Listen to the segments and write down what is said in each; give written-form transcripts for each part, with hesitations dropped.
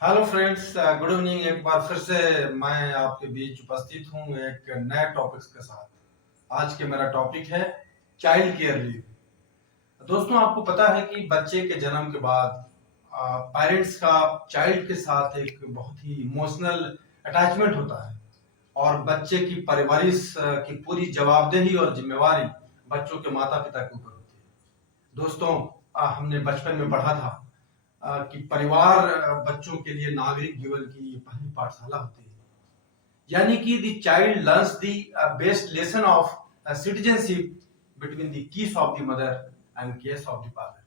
Hello friends, good evening. एक बार फिर से मैं आपके बीच उपस्थित हूं एक नए टॉपिक्स के साथ। आज के मेरा टॉपिक है चाइल्ड केयर लीव। दोस्तों, आपको पता है कि बच्चे के जन्म के बाद पेरेंट्स का चाइल्ड के साथ एक बहुत ही इमोशनल अटैचमेंट होता है और बच्चे की परवरिश की पूरी जवाबदेही और जिम्मेवारी बच्चों के माता पिता के ऊपर होती है। दोस्तों, हमने बचपन में पढ़ा था कि परिवार बच्चों के लिए नागरिक जीवन की पहली पाठशाला होती है। यानी कि the child learns the best lesson of citizenship between the kiss of the mother and kiss of the father.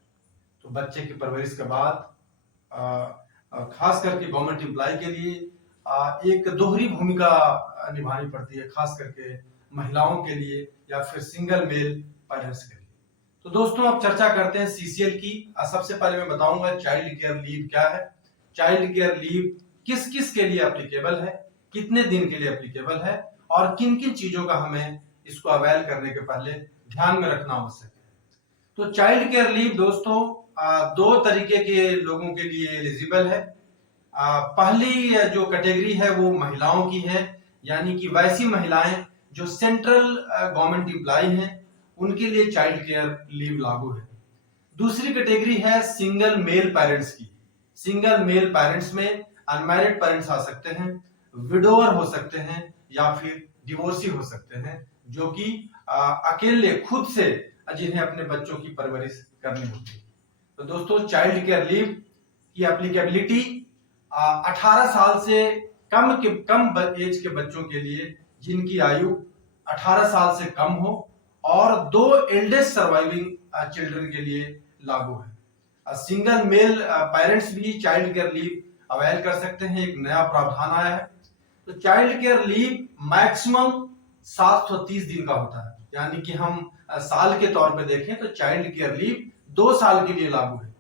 तो बच्चे की परवरिश के बाद खास करके गवर्नमेंट एम्प्लॉय के लिए एक दोहरी भूमिका निभानी पड़ती है, खास करके महिलाओं के लिए या फिर सिंगल मेल पेरेंट्स के लिए। तो दोस्तों, अब चर्चा करते हैं सीसीएल की। सबसे पहले मैं बताऊंगा चाइल्ड केयर लीव क्या है, चाइल्ड केयर लीव किस किस के लिए एप्लीकेबल है, कितने दिन के लिए एप्लीकेबल है और किन किन चीजों का हमें इसको अवेल करने के पहले ध्यान में रखना आवश्यक है। तो चाइल्ड केयर लीव दोस्तों दो तरीके के लोगों के लिए एलिजिबल है। पहली जो कैटेगरी है वो महिलाओं की है, यानी कि वैसी महिलाएं जो सेंट्रल गवर्नमेंट एम्प्लॉय हैं, उनके लिए चाइल्ड केयर लीव लागू है। दूसरी कैटेगरी है सिंगल मेल पेरेंट्स की। सिंगल मेल पेरेंट्स में अनमैरिड पेरेंट्स आ सकते हैं, विडोअर हो सकते हैं या फिर डिवोर्सी हो सकते हैं, जो कि अकेले खुद से जिन्हें अपने बच्चों की परवरिश करनी होती है। तो दोस्तों, चाइल्ड केयर लीव की एप्लीकेबिलिटी 18 साल से कम एज के बच्चों के लिए जिनकी आयु 18 साल से कम हो और 2 एल्डेस्ट सर्वाइविंग चिल्ड्रन के लिए लागू है। सिंगल मेल पेरेंट्स भी चाइल्ड केयर लीव अवेल कर सकते हैं। एक नया प्रावधान आया है। तो चाइल्ड केयर लीव मैक्सिमम 730 दिन का होता है, यानी कि हम साल के तौर पे देखें तो चाइल्ड केयर लीव 2 साल के लिए लागू है।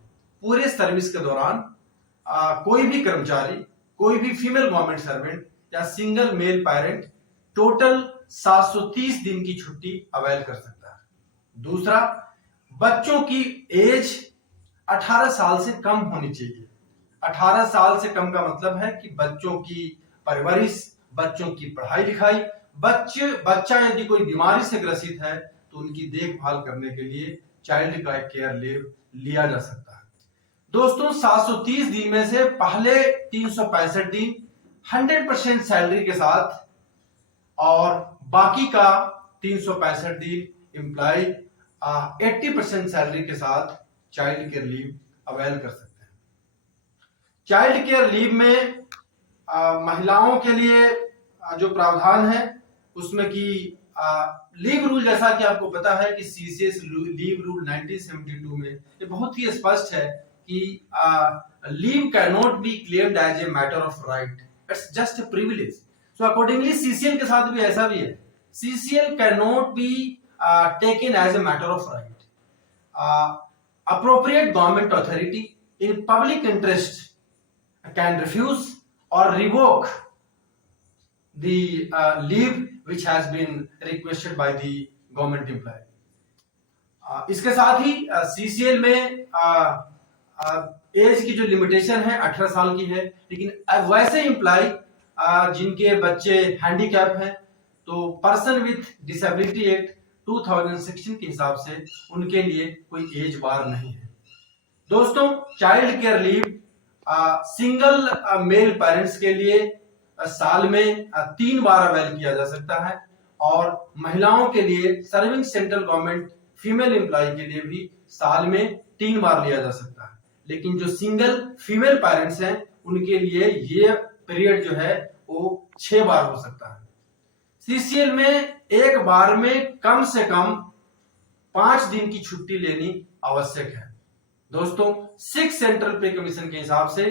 पूरे सर्विस के दौरान कोई भी कर्मचारी, कोई भी फीमेल गवर्नमेंट सर्वेंट या सिंगल मेल पेरेंट टोटल 730 दिन की छुट्टी अवेल कर सकता है। दूसरा, बच्चों की एज 18 साल से कम होनी चाहिए। 18 साल से कम का मतलब है कि बच्चों की परवरिश, बच्चों की पढ़ाई लिखाई, बच्चा यदि कोई बीमारी से ग्रसित है तो उनकी देखभाल करने के लिए चाइल्ड केयर लीव लिया जा सकता है। दोस्तों, 730 दिन में से पहले 365 दिन 100% सैलरी के साथ और बाकी का 365 दिन एम्प्लॉय 80% सैलरी के साथ चाइल्ड केयर लीव अवेल कर सकते हैं। चाइल्ड केयर लीव में महिलाओं के लिए जो प्रावधान है उसमें कि लीव रूल, जैसा कि आपको पता है कि सीसीएस लीव रूल 1972 में ये बहुत ही स्पष्ट है कि leave can not be claimed as a matter of right, it's just a privilege. So accordingly CCL के साथ भी ऐसा भी है। CCL can not be taken as a matter of right. Appropriate government authority in public interest can refuse or revoke the leave which has been requested by the government employee. इसके साथ ही CCL में as की जो limitation है 18 साल की है, लेकिन वैसे एम्प्लॉय जिनके बच्चे हैंडीकैप हैं तो पर्सन विथ डिसेबिलिटी एक्ट 2016 के हिसाब से उनके लिए कोई एज बार नहीं है। दोस्तों, child care leave single male parents के लिए साल में 3 बार अवेल किया जा सकता है और महिलाओं के लिए serving central government female employ के लिए भी साल में 3 बार लिया जा सकता है। लेकिन जो सिंगल फीमेल पेरेंट्स हैं उनके लिए ये पीरियड जो है वो 6 बार हो सकता है। सीसीएल में एक बार में कम से कम 5 दिन की छुट्टी लेनी आवश्यक है। दोस्तों, 6 सेंट्रल पे कमीशन के हिसाब से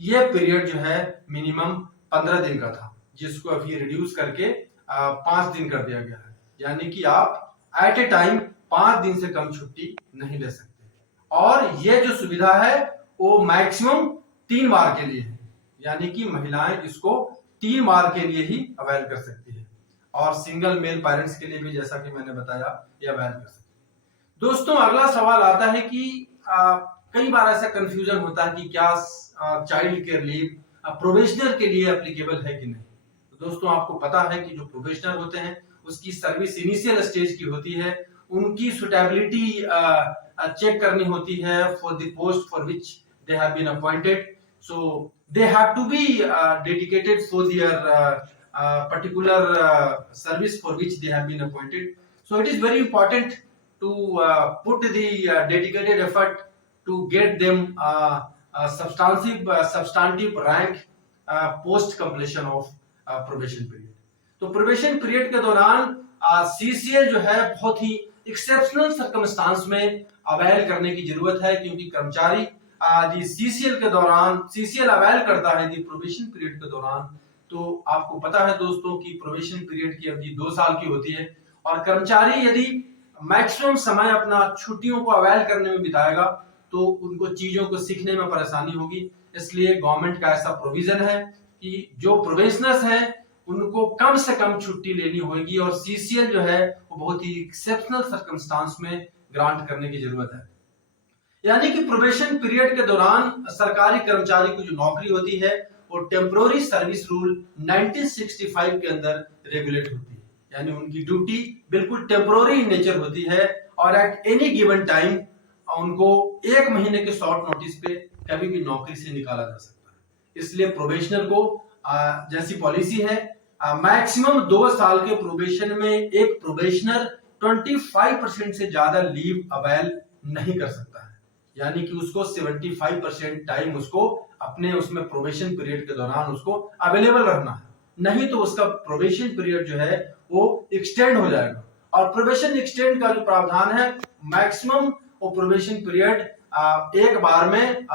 ये पीरियड जो है मिनिमम 15 दिन का था, जिसको अभी रिड्यूस करके 5 दिन कर दिया गया है। यानी कि आप एट ए टाइम 5 दिन से कम छुट्टी नहीं ले सकते और ये जो सुविधा है वो मैक्सिमम 3 बार के लिए है, यानी कि महिलाएं इसको 3 बार के लिए ही अवेल कर सकती है और सिंगल मेल पेरेंट्स के लिए भी, जैसा कि मैंने बताया, ये अवेल कर सकती है। दोस्तों, अगला सवाल आता है कि कई बार ऐसा कंफ्यूजन होता है कि क्या चाइल्ड केयर लीव प्रोबेशनर के लिए एप्लीकेबल है कि नहीं। तो दोस्तों आपको पता है कि जो प्रोबेशनर होते हैं उसकी सर्विस इनिशियल स्टेज की होती है, उनकी सुटेबिलिटी चेक करनी होती है for the post for which they have been appointed. So they have to be dedicated for their particular service for which they have been appointed. So it is very important to put the dedicated effort to get them a substantive rank post completion of probation period. तो probation period के दौरान CCL जो है बहुत ही exceptional circumstance में avail करने की जरूरत है, क्योंकि कर्मचारी यदि सीसीएल के दौरान सीसीएल अवेल करता है यदि प्रोबेशन पीरियड के दौरान, तो आपको पता है दोस्तों कि प्रोबेशन पीरियड की अवधि 2 साल की होती है और कर्मचारी यदि मैक्सिमम समय अपना छुट्टियों को अवेल करने में बिताएगा तो उनको चीजों को सीखने में परेशानी होगी। इसलिए गवर्नमेंट का ऐसा प्रोविजन है कि जो प्रोबेशनर्स हैं उनको कम से कम छुट्टी लेनी होगी और सीसीएल जो है वो बहुत ही एक्सेप्शनल सर्कमस्टांस में ग्रांट करने की जरूरत है। यानी कि प्रोबेशन पीरियड के दौरान सरकारी कर्मचारी की जो नौकरी होती है वो टेम्पोररी सर्विस रूल 1965 के अंदर रेगुलेट होती है, यानी उनकी ड्यूटी बिल्कुल टेम्पोररी नेचर होती है और एट एनी गिवन टाइम उनको 1 महीने के शॉर्ट नोटिस पे कभी भी नौकरी से निकाला जा सकता है। इसलिए प्रोबेशनर को जैसी पॉलिसी है मैक्सिमम 2 साल के प्रोबेशन में एक प्रोबेशनर 25% से ज्यादा लीव अवेल नहीं कर सकता है, यानी कि उसको 75% टाइम उसको अपने उसमें प्रोबेशन पीरियड के दौरान उसको अवेलेबल रहना है, नहीं तो उसका प्रोबेशन पीरियड जो है वो एक्सटेंड हो जाएगा। और प्रोबेशन एक्सटेंड का जो प्रावधान है मैक्सिमम वो प्रोबेशन पीरियड एक बार में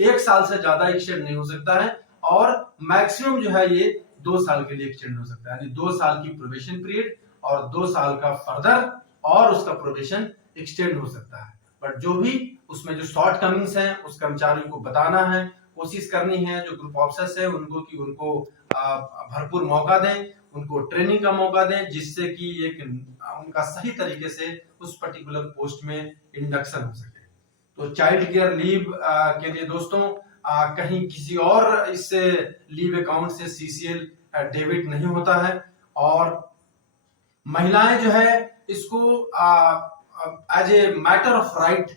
1 साल से ज्यादा एक्सटेंड नहीं हो सकता है और मैक्सिमम जो है ये 2 साल के लिए एक्सटेंड हो सकता है, यानी 2 साल की प्रोबेशन पीरियड और 2 साल का फर्दर और उसका प्रोबेशन एक्सटेंड हो सकता है। बट जो भी उसमें जो शॉर्ट कमिंग्स हैं उस कर्मचारी को बताना है, कोशिश करनी है जो ग्रुप ऑफिसर्स है उनको कि उनको भरपूर मौका दें, उनको ट्रेनिंग का मौका दें, जिससे कि एक उनका सही तरीके से उस पर्टिकुलर पोस्ट में इंडक्शन हो सके। तो चाइल्ड केयर लीव के लिए दोस्तों कहीं किसी और इससे लीव अकाउंट से सीसीएल डेबिट नहीं होता है और महिलाएं जो है इसको as a matter of right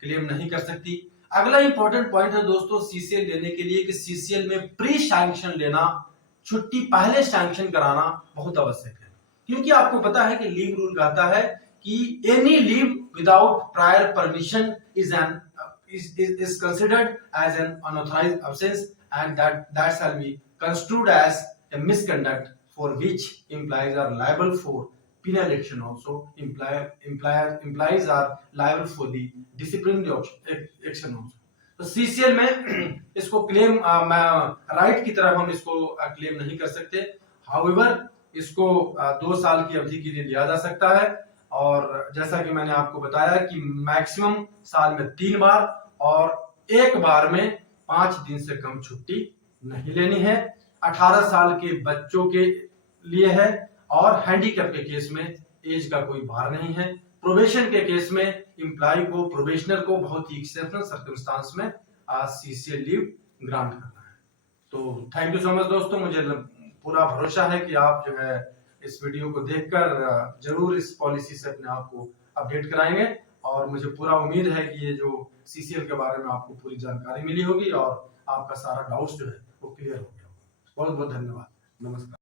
claim नहीं कर सकती। अगला इंपॉर्टेंट पॉइंट है दोस्तों सीसीएल लेने के लिए कि सीसीएल में प्री सैंक्शन लेना, छुट्टी पहले सैंक्शन कराना बहुत आवश्यक है, क्योंकि आपको पता है कि लीव रूल कहता है कि any leave without prior permission is considered as an unauthorized absence and that shall be construed as a misconduct for which employees are liable for penal action. Also employees are liable for the disciplinary action also. तो CCL में इसको claim right की तरह हम इसको claim नहीं कर सकते, हाउएवर इसको 2 साल की अवधि के लिए लिया जा सकता है और जैसा कि मैंने आपको बताया कि मैक्सिमम साल में 3 बार और एक बार में 5 दिन से कम छुट्टी नहीं लेनी है। 18 साल के बच्चों के लिए है और हैंडीकैप के केस में एज का कोई बार नहीं है। प्रोबेशन के केस में एम्प्लॉय को प्रोबेशनर को बहुत ही एक्सेप्शनल सर्कमस्टांस में सीसीएल लीव ग्रांट करना है। तो थैंक यू सो मच दोस्तों, मुझे पूरा भरोसा है कि आप जो है इस वीडियो को देखकर जरूर इस पॉलिसी से अपने आप को अपडेट कराएंगे और मुझे पूरा उम्मीद है कि ये जो सीसीएल के बारे में आपको पूरी जानकारी मिली होगी और आपका सारा डाउट्स जो है वो क्लियर हो गया होगा। बहुत बहुत धन्यवाद, नमस्कार।